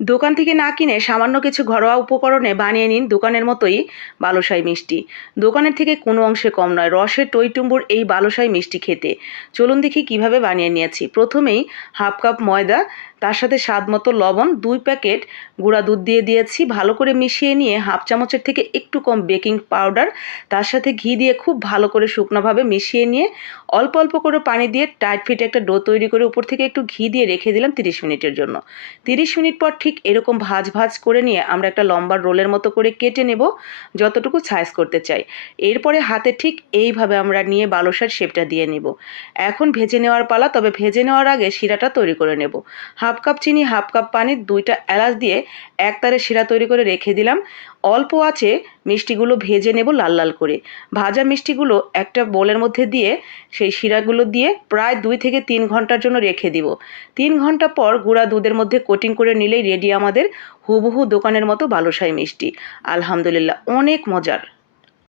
দোকান থেকে না কিনে সামান্য কিছু ঘরোয়া উপকরণে বানিয়ে নিন দোকানের মতোই বালুশাই মিষ্টি। দোকানের থেকে কোনো অংশে কম নয়, রসের টইটুম্বুর এই বালুশাই মিষ্টি খেতে। চলুন দেখি কীভাবে বানিয়ে নিয়েছি। প্রথমেই হাফ কাপ ময়দা, তার সাথে স্বাদ মতো লবণ, দুই প্যাকেট গুঁড়া দুধ দিয়ে দিয়েছি। ভালো করে মিশিয়ে নিয়ে হাফ চামচের থেকে একটু কম বেকিং পাউডার, তার সাথে ঘি দিয়ে খুব ভালো করে শুকনোভাবে মিশিয়ে নিয়ে অল্প অল্প করে পানি দিয়ে টাইট ফিট একটা ডো তৈরি করে উপর থেকে একটু ঘি দিয়ে রেখে দিলাম তিরিশ মিনিটের জন্য। তিরিশ মিনিট পর ঠিক এরকম ভাজ ভাজ করে নিয়ে আমরা একটা লম্বা রোলের মতো করে কেটে নেব যতটুকু সাইজ করতে চাই। এরপরে হাতে ঠিক এইভাবে আমরা নিয়ে বালসার শেপটা দিয়ে নেব। এখন ভেজে নেওয়ার পালা, তবে ভেজে নেওয়ার আগে শিরাটা তৈরি করে নেব। হাফ কাপ চিনি, হাফ কাপ পানি, দুইটা এলাচ দিয়ে এক তারে শিরা তৈরি করে রেখে দিলাম। অল্প আছে মিষ্টিগুলো ভেজে নেব লাল লাল করে। ভাজা মিষ্টিগুলো একটা বোলের মধ্যে দিয়ে, সেই শিরাগুলো দিয়ে প্রায় দুই থেকে তিন ঘণ্টার জন্য রেখে দিব। তিন ঘণ্টা পর গুঁড়া দুধের মধ্যে কোটিং করে নিলেই রেডি আমাদের হুবহু দোকানের মতো বালুশাই মিষ্টি। আলহামদুলিল্লাহ, অনেক মজার।